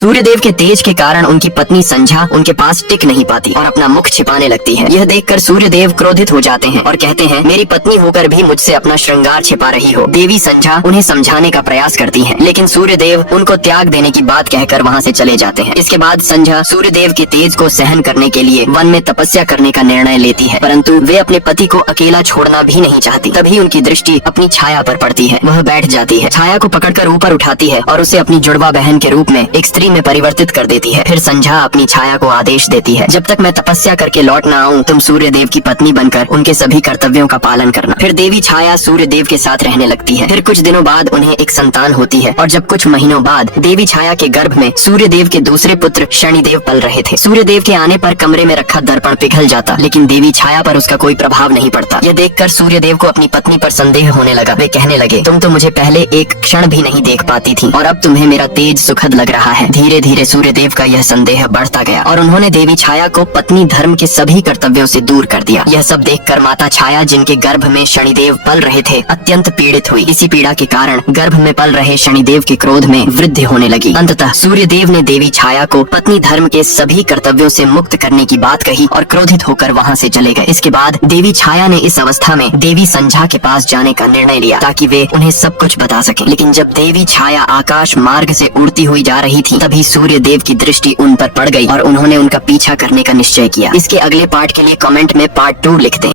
सूर्यदेव के तेज के कारण उनकी पत्नी संध्या उनके पास टिक नहीं पाती और अपना मुख छिपाने लगती है। यह देखकर सूर्यदेव क्रोधित हो जाते हैं और कहते हैं, मेरी पत्नी होकर भी मुझसे अपना श्रृंगार छिपा रही हो। देवी संध्या उन्हें समझाने का प्रयास करती है, लेकिन सूर्यदेव उनको त्याग देने की बात कहकर वहाँ से चले जाते हैं। इसके बाद संध्या सूर्यदेव के तेज को सहन करने के लिए वन में तपस्या करने का निर्णय लेती है, परंतु वे अपने पति को अकेला छोड़ना भी नहीं चाहती। तभी उनकी दृष्टि अपनी छाया पर पड़ती है। वह बैठ जाती है, छाया को पकड़कर ऊपर उठाती है और उसे अपनी जुड़वा बहन के रूप में एक स्त्री में परिवर्तित कर देती है। फिर संध्या अपनी छाया को आदेश देती है, जब तक मैं तपस्या करके लौट न आऊं, तुम सूर्यदेव की पत्नी बनकर उनके सभी कर्तव्यों का पालन करना। फिर देवी छाया सूर्यदेव के साथ रहने लगती है। फिर कुछ दिनों बाद उन्हें एक संतान होती है और जब कुछ महीनों बाद देवी छाया के गर्भ में सूर्यदेव के दूसरे पुत्र शनिदेव पल रहे थे। सूर्यदेव के आने पर कमरे में रखा दर्पण पिघल जाता, लेकिन देवी छाया पर उसका कोई प्रभाव नहीं पड़ता। यह देखकर सूर्यदेव को अपनी पत्नी पर संदेह होने लगा। वे कहने लगे, तुम तो मुझे पहले एक क्षण भी नहीं देख पाती थी और अब तुम्हें मेरा तेज सुखद लग रहा है। धीरे धीरे सूर्यदेव का यह संदेह बढ़ता गया और उन्होंने देवी छाया को पत्नी धर्म के सभी कर्तव्यों से दूर कर दिया। यह सब देखकर माता छाया, जिनके गर्भ में शनिदेव पल रहे थे, अत्यंत पीड़ित हुई। इसी पीड़ा के कारण गर्भ में पल रहे शनिदेव के क्रोध में वृद्धि होने लगी। अंततः सूर्यदेव ने देवी छाया को पत्नी धर्म के सभी कर्तव्यों से मुक्त करने की बात कही और क्रोधित होकर वहाँ से चले गए। इसके बाद देवी छाया ने इस अवस्था में देवी संध्या के पास जाने का निर्णय लिया ताकि वे उन्हें सब कुछ बता सके। लेकिन जब देवी छाया आकाश मार्ग से उड़ती हुई जा रही थी, तभी सूर्यदेव की दृष्टि उन पर पड़ गई और उन्होंने उनका पीछा करने का निश्चय किया। इसके अगले पार्ट के लिए कमेंट में पार्ट 2 लिख दें।